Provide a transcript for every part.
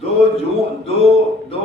2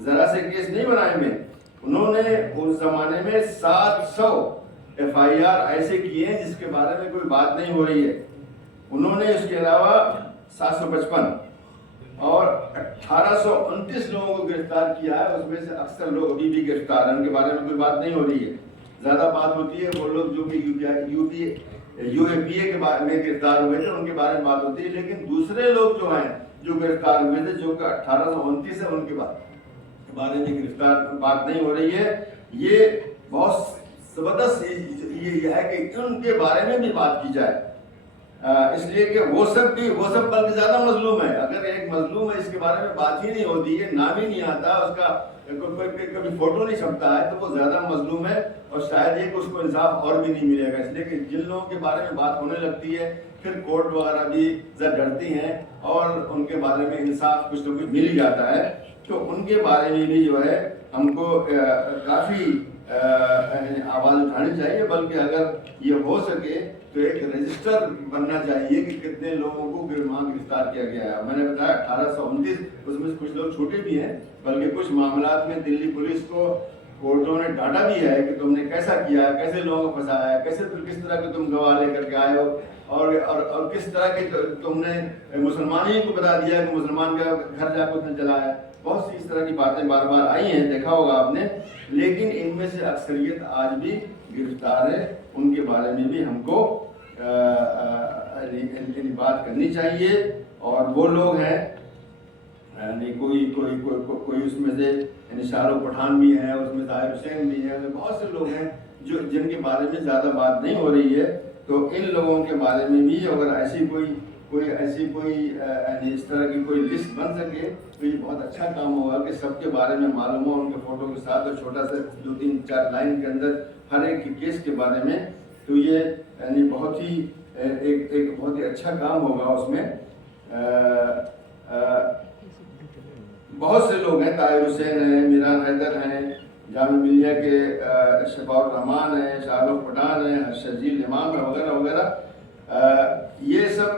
ذرا سے کیس نہیں بنائے ہوئے. انہوں نے اس زمانے میں 700 FIR ایسے کیے ہیں جس کے بارے میں کوئی بات نہیں ہو رہی ہے. انہوں نے اس کے علاوہ 755 اور 1829 لوگوں کو گرفتار کیا ہے. اس میں سے اکثر لوگ ابھی بھی گرفتار ہیں, ان کے بارے میں کوئی بات نہیں ہو رہی ہے. زیادہ بات ہوتی ہے وہ لوگ جو کہ UAPA کے بارے میں گرفتار ہوئے تھے, ان کے بارے میں بات ہوتی ہے. لیکن دوسرے لوگ جو ہیں جو گرفتار ہوئے تھے, جو کہ 1829 ہے, ان کے بارے میں گرفتار بات نہیں ہو رہی ہے. یہ بہت زبردست یہ ہے کہ ان کے بارے میں بھی بات کی جائے, اس لیے کہ وہ سب بلکہ زیادہ مظلوم ہے. اگر ایک مظلوم ہے, اس کے بارے میں بات ہی نہیں ہوتی ہے, نام ہی نہیں آتا, اس کا کبھی فوٹو نہیں چھپتا ہے, تو وہ زیادہ مظلوم ہے. اور شاید یہ کہ اس کو انصاف اور بھی نہیں ملے گا. اس لیے کہ جن لوگوں کے بارے میں بات ہونے لگتی ہے, پھر کورٹ وغیرہ بھی ذرا ڈرتی ہیں اور ان کے بارے میں انصاف کچھ نہ کچھ مل ہی جاتا ہے. تو ان کے بارے میں بھی جو ہے ہم کو کافی آواز اٹھانی چاہیے. بلکہ اگر یہ ہو سکے تو ایک رجسٹر بننا چاہیے کہ کتنے لوگوں کو گرفتار کیا گیا ہے. میں نے بتایا 1829, اس میں کچھ لوگ چھوٹے بھی ہیں, بلکہ کچھ معاملات میں دلی پولیس کو کورٹوں نے ڈانٹا بھی ہے کہ تم نے کیسا کیا, کیسے لوگوں کو پھنسایا ہے, کس طرح کے تم گواہ لے کر کے آئے ہو, اور کس طرح کے تم نے مسلمان ہی کو بتا دیا کہ مسلمان کا گھر جا کے اس نے جلایا. بہت سی اس طرح کی باتیں بار بار آئی ہیں, دیکھا ہوگا آپ نے. لیکن ان میں سے اکثریت آج بھی گرفتار ہے. ان کے بارے میں بھی ہم کو بات کرنی چاہیے. اور وہ لوگ ہیں کوئی اس میں سے شاہ رخ پٹھان بھی ہیں, اس میں طاہر حسین بھی ہیں, بہت سے لوگ ہیں جن کے بارے میں زیادہ بات نہیں ہو رہی ہے. تو ان لوگوں کے بارے میں بھی اگر ایسی کوئی اس طرح کی کوئی لسٹ بن سکے تو یہ بہت اچھا کام ہوگا کہ سب کے بارے میں معلوم ہو, ان کے فوٹو کے ساتھ, اور چھوٹا سا 2-3-4 لائن کے اندر ہر ایک کیس کے بارے میں. تو یہ بہت ہی ایک بہت ہی اچھا کام ہوگا. اس میں بہت سے لوگ ہیں, طاہر حسین ہیں, میران حیدر ہیں, جامعہ ملیہ کے شفاء الرحمان ہیں, شاہ رخ پٹھان ہیں, شرجیل امام ہے, وغیرہ وغیرہ. یہ سب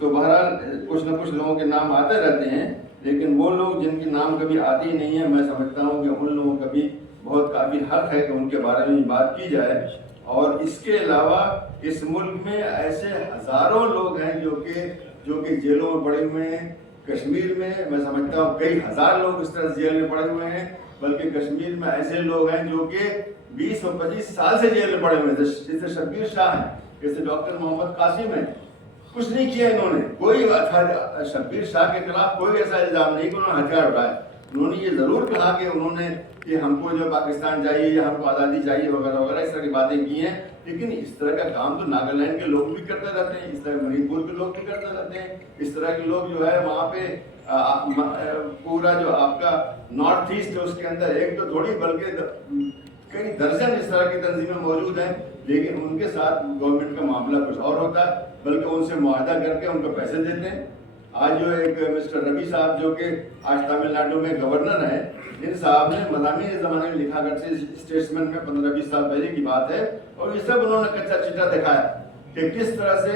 تو بہرحال کچھ نہ کچھ لوگوں کے نام آتے رہتے ہیں. لیکن وہ لوگ جن کے نام کبھی آتے ہی نہیں ہیں, میں سمجھتا ہوں کہ ان لوگوں کا بھی بہت کافی حق ہے کہ ان کے بارے میں بات کی جائے. اور اس کے علاوہ اس ملک میں ایسے ہزاروں لوگ ہیں جو کہ جیلوں میں پڑے ہوئے ہیں. کشمیر میں میں سمجھتا ہوں کئی ہزار لوگ اس طرح جیل میں پڑے ہوئے ہیں. بلکہ کشمیر میں ایسے لوگ ہیں جو کہ 20 اور 25 سال سے جیل میں پڑے ہوئے ہیں, جیسے شبیر شاہ ہیں, جیسے ڈاکٹر محمد قاسم ہیں. کچھ نہیں کیا انہوں نے, کوئی شبیر شاہ کے خلاف کوئی ایسا الزام نہیں کہ انہوں نے ہتھیار اٹھائے. انہوں نے یہ ضرور کہا کہ انہوں نے کہ ہم کو جو پاکستان چاہیے یا ہم کو آزادی چاہیے وغیرہ وغیرہ, اس طرح کی باتیں کی ہیں. لیکن اس طرح کا کام تو ناگالینڈ کے لوگ بھی کرتے رہتے ہیں, اس طرح منی پور کے لوگ بھی کرتے رہتے ہیں. اس طرح کے لوگ جو ہے وہاں پہ پورا جو آپ کا نارتھ ایسٹ ہے اس کے اندر ایک تو تھوڑی بلکہ کئی درجن اس طرح کی تنظیمیں موجود ہیں. لیکن ان کے ساتھ گورنمنٹ کا معاملہ کچھ اور ہوتا ہے, بلکہ ان سے معاہدہ کر کے ان کو پیسے دیتے ہیں. آج جو ایک مسٹر ربی صاحب جو کہ آج تامل ناڈو میں گورنر ہیں, ان صاحب نے مضامین اس زمانے میں لکھا کرتے اسٹیٹسمنٹ میں 15-20 سال پہلے کی بات ہے. اور یہ سب انہوں نے کچا چٹا دکھایا کہ کس طرح سے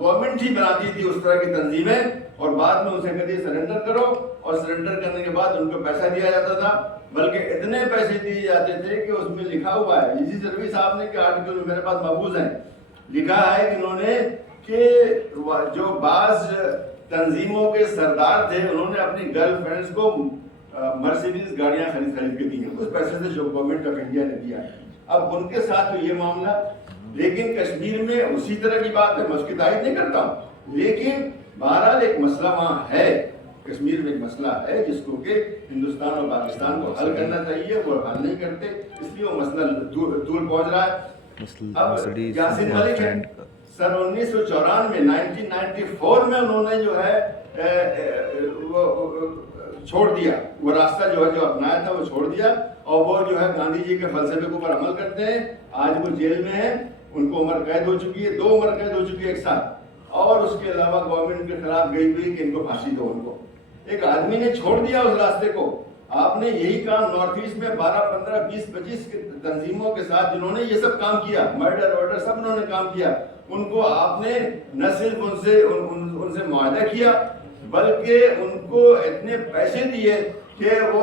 گورنمنٹ ہی بناتی تھی اس طرح کی تنظیمیں, اور بعد میں ان سے کہتی سرنڈر کرو, اور سرنڈر کرنے کے بعد ان کو پیسہ دیا جاتا تھا. بلکہ اتنے پیسے دیے جاتے تھے کہ اس میں لکھا ہوا ہے, اسی ربی صاحب نے کہ آرٹیکل میرے پاس محفوظ ہیں, لکھا ہے کہ انہوں نے کہ جو بعض تنظیموں کے سردار تھے انہوں نے اپنی گرل فرینڈز کو مرسیڈیز گاڑیاں خرید کے دی ہیں اس پیسے سے جو گورنمنٹ آف انڈیا نے دیا ہے. اب ان کے ساتھ تو یہ معاملہ, لیکن کشمیر میں اسی طرح کی بات ہے. میں اس کی تائید نہیں کرتا ہوں, لیکن بہرحال ایک مسئلہ وہاں ہے, کشمیر میں ایک مسئلہ ہے جس کو کہ ہندوستان اور پاکستان کو حل کرنا چاہیے. وہ حل نہیں کرتے, اس لیے وہ مسئلہ دور پہنچ رہا ہے. اب یاسین ملک ہے, سن 1994 میں انہوں نے جو ہے چھوڑ دیا, وہ راستہ جو ہے جو اپنایا تھا وہ چھوڑ دیا, اور وہ جو ہے گاندھی جی کے فلسفے کے اوپر عمل کرتے ہیں. آج وہ جیل میں ہیں, ان کو عمر قید ہو چکی ہے, 2 عمر قید ہو چکی ہے ایک ساتھ, اور اس کے علاوہ گورنمنٹ کے خلاف گئی ہوئی کہ ان کو پھانسی دو. ان کو ایک آدمی نے چھوڑ دیا اس راستے کو. آپ نے یہی کام نارتھ ایسٹ میں 12, 15, 20, 25 تنظیموں کے ساتھ جنہوں نے یہ سب کام کیا, مرڈر ورڈر سب انہوں نے کام کیا, ان کو آپ نے نہ صرف ان سے معاہدہ کیا بلکہ ان کو اتنے پیسے دیے کہ وہ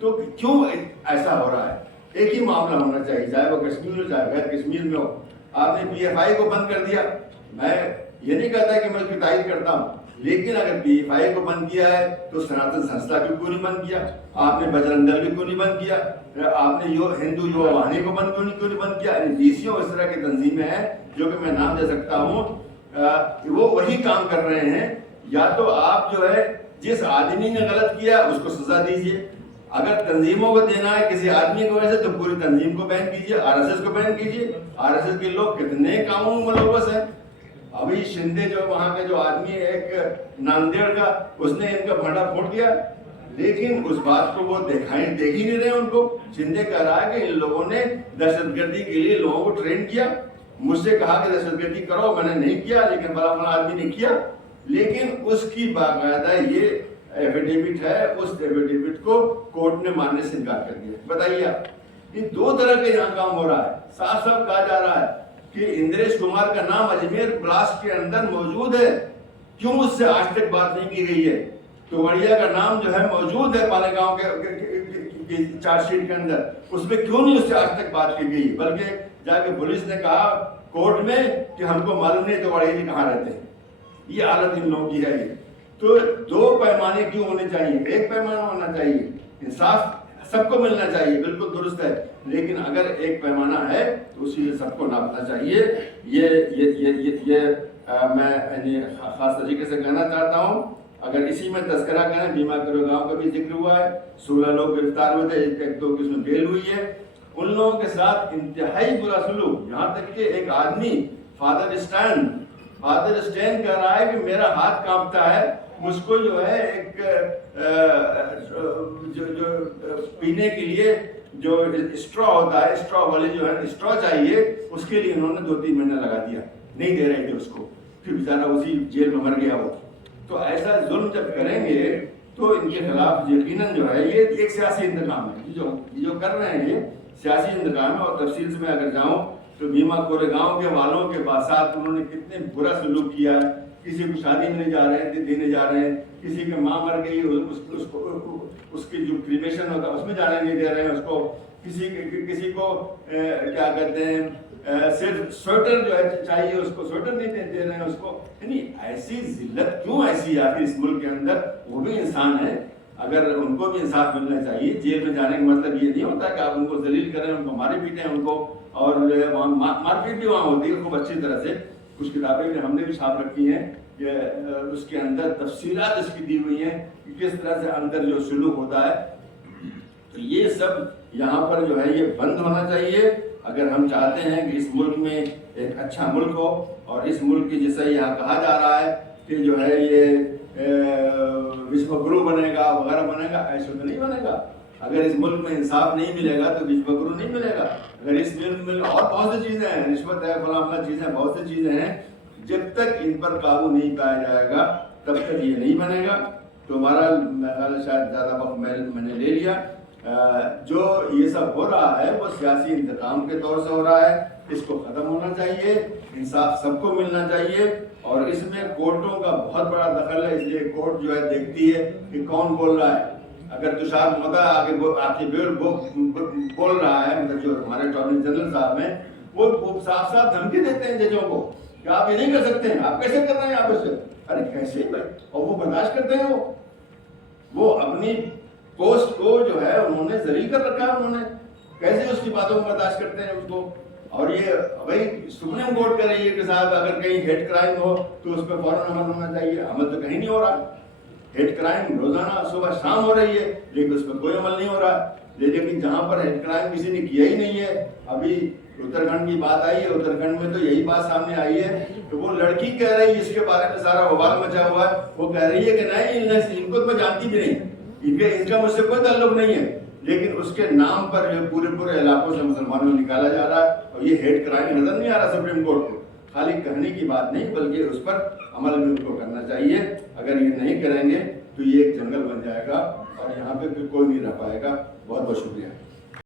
تو کیوں ایسا ہو رہا ہے؟ ایک ہی معاملہ ہونا چاہیے، چاہے وہ کشمیر ہو چاہے غیر کشمیر میں ہو. آپ نے پی ایف آئی کو بند کر دیا. میں یہ نہیں کہتا کہ میں اس کی تائید کرتا ہوں، لیکن اگر پی ایف آئی کو بند کیا ہے تو سناتن سنستھا کیوں نہیں بند کیا؟ آپ نے بجرنگ دل کو کیوں نہیں بند کیا؟ آپ نے ہندو یووا واہنی کو کیوں نہیں بند کیا؟ ڈیسیوں اس طرح کی تنظیمیں ہیں جو کہ میں نام دے سکتا ہوں، وہ وہی کام کر رہے ہیں. یا تو آپ جو ہے جس آدمی نے غلط کیا اس کو سزا دیجیے. اگر تنظیموں کو دینا ہے کسی آدمی کی وجہ سے تو پوری تنظیم کو بین کیجیے، آر ایس ایس کو بین کیجیے. آر ایس ایس کے لوگ کتنے کاموں میں ملوث ہیں. ابھی شندے جو وہاں کے جو آدمی ہے ایک ناندیڑ کا، اس نے ان کا بھنڈا پھوڑ دیا، لیکن اس بات کو وہ دیکھ ہی نہیں رہے. ان کو شندے کہہ رہا ہے کہ ان لوگوں نے دہشت گردی کے لیے لوگوں کو ٹرین کیا. مجھ سے کہا کہ دہشت گردی کرو، میں نے نہیں کیا، لیکن بڑا بڑا آدمی نے کیا. لیکن اس کی باقاعدہ یہ ایفیڈیوٹ ہے، اس ایفیڈیوٹ کو کورٹ نے ماننے سے انکار کر دیا. بتائیے آپ، یہ دو طرح کے یہاں کام ہو رہا ہے. صاف صاف کہا جا رہا ہے کہ اندریش کمار کا نام اجمیر بلاسٹ کے اندر موجود ہے، کیوں اس سے آج تک بات نہیں کی گئی ہے؟ توگڑیا کا نام جو ہے موجود ہے مالیگاؤں کے چارج شیٹ کے اندر، اس میں کیوں نہیں اس سے آج تک بات کی گئی؟ بلکہ جا کے پولیس نے کہا کورٹ میں کہ ہم کو معلوم نہیں توگڑیا جی کہاں رہتے ہیں. یہ حالت ان لوگوں کی ہے. یہ تو دو پیمانے کیوں ہونے چاہیے؟ ایک پیمانہ ہونا چاہیے. انصاف سب کو ملنا چاہیے، بالکل درست ہے، لیکن اگر ایک پیمانہ ہے تو اسی سے سب کو ناپنا چاہیے. یہ میں خاص طریقے سے کہنا چاہتا ہوں. اگر اسی میں تذکرہ کریں، بھیما کرو گاؤں کا بھی ذکر ہوا ہے، 16 لوگ گرفتار ہوئے تھے، ایک دو کی اس میں بیل ہوئی ہے. ان لوگوں کے ساتھ انتہائی برا سلوک، یہاں تک کہ ایک آدمی فادر اسٹین کہہ رہا ہے کہ میرا ہاتھ کانپتا ہے، مجھ کو جو ہے ایک جو پینے کے لیے جو اسٹرا ہوتا ہے، اسٹرا والی جو ہے اسٹرا چاہیے، اس کے لیے انہوں نے 2-3 مہینے لگا دیا، نہیں دے رہے تھے اس کو، پھر بیچارہ اسی جیل میں مر گیا وہ. تو ایسا ظلم جب کریں گے تو ان کے خلاف یقیناً جو ہے یہ ایک سیاسی انتقام ہے. جو کر رہے ہیں یہ سیاسی انتقام ہے. اور تفصیل سے میں اگر جاؤں تو بھیما کوریگاؤں کے والوں کے ساتھ انہوں نے کتنے برا سلوک کیا ہے. کسی کو شادی میں نہیں جا رہے ہیں، دینے جا رہے ہیں، کسی کی ماں مر گئی اس کی جو کریمیشن ہوتا ہے اس میں جانے نہیں دے رہے ہیں اس کو. کسی کو کیا کہتے ہیں صرف سویٹر جو ہے چاہیے اس کو، سویٹر نہیں دے رہے ہیں اس کو. یعنی ایسی ذلت کیوں ایسی آخر اس ملک کے اندر؟ وہ بھی انسان ہے، اگر ان کو بھی انصاف ملنا چاہیے. جیل میں جانے کا مطلب یہ نہیں ہوتا کہ آپ ان کو ذلیل کریں، ان کو مارے پیٹیں ان کو، اور وہاں مار پیٹ بھی وہاں ہوتی ہے خوب اچھی طرح سے. کچھ کتابیں بھی ہم نے بھی چھاپ رکھی ہیں کہ اس کے اندر تفصیلات اس کی دی ہوئی ہیں کہ کس طرح سے اندر جو سلوک ہوتا ہے. تو یہ سب یہاں پر جو ہے یہ بند ہونا چاہیے اگر ہم چاہتے ہیں کہ اس ملک میں ایک اچھا ملک ہو. اور اس ملک کی جیسا یہاں کہا جا رہا ہے کہ جو ہے یہ وشو گرو بنے گا وغیرہ بنے گا، ایسا تو نہیں بنے گا. اگر اس ملک میں انصاف نہیں ملے گا تو وشو گرو نہیں ملے گا. اگر اس ملک میں اور بہت سی چیزیں ہیں، رشوت ہے، فلاں چیزیں، بہت سی چیزیں ہیں، جب تک ان پر قابو نہیں پایا جائے گا تب تک یہ نہیں بنے گا. تو ہمارا شاید زیادہ وقت میں نے لے لیا. جو یہ سب ہو رہا ہے وہ سیاسی انتقام کے طور سے ہو رہا ہے. اس کو ختم ہونا چاہیے، انصاف سب کو ملنا چاہیے. اور اس میں کورٹوں کا بہت بڑا دخل ہے، اس لیے کورٹ جو ہے دیکھتی ہے کہ کون بول رہا ہے. اگر تشار مہتا آگے بول رہا ہے، مطلب جو ہمارے اٹارنی جنرل صاحب ہیں وہ صاف دھمکی دیتے ہیں ججوں کو کہ آپ یہ نہیں کر سکتے ہیں، آپ کیسے کر رہے ہیں آپ اسے. ارے کیسے بھائی؟ اور وہ برداشت کرتے ہیں. وہ اپنی پوسٹ کو جو ہے انہوں نے ذلیل کر رکھا ہے، انہوں نے کیسے اس کی باتوں کو برداشت کرتے ہیں اس کو. اور یہ بھائی سپریم کورٹ کہہ رہی ہے کہ صاحب اگر کہیں ہیٹ کرائم ہو تو اس پہ فوراً عمل ہونا چاہیے. عمل تو کہیں نہیں ہو رہا. ہیٹ کرائم روزانہ صبح شام ہو رہی ہے لیکن اس پہ کوئی عمل نہیں ہو رہا. لیکن جہاں پر ہیٹ کرائم کسی نے کیا ہی نہیں ہے، ابھی اتراکھنڈ کی بات آئی ہے، اتراکھنڈ میں تو یہی بات سامنے آئی ہے کہ وہ لڑکی کہہ رہی ہے، اس کے بارے میں سارا وبال مچا ہوا ہے، وہ کہہ رہی ہے کہ نہیں ان کو تو میں جانتی بھی نہیں، ان کا مجھ سے کوئی تعلق نہیں ہے، لیکن اس کے نام پر جو پورے علاقوں سے مسلمانوں کو نکالا جا رہا ہے. اور یہ ہیٹ کرائم نظر نہیں آ رہا سپریم کورٹ کو. خالی کہنے کی بات نہیں بلکہ اس پر عمل بھی ان کو کرنا چاہیے. اگر یہ نہیں کریں گے تو یہ ایک جنگل بن جائے گا اور یہاں پہ کوئی نہیں رہ پائے گا. بہت بہت شکریہ.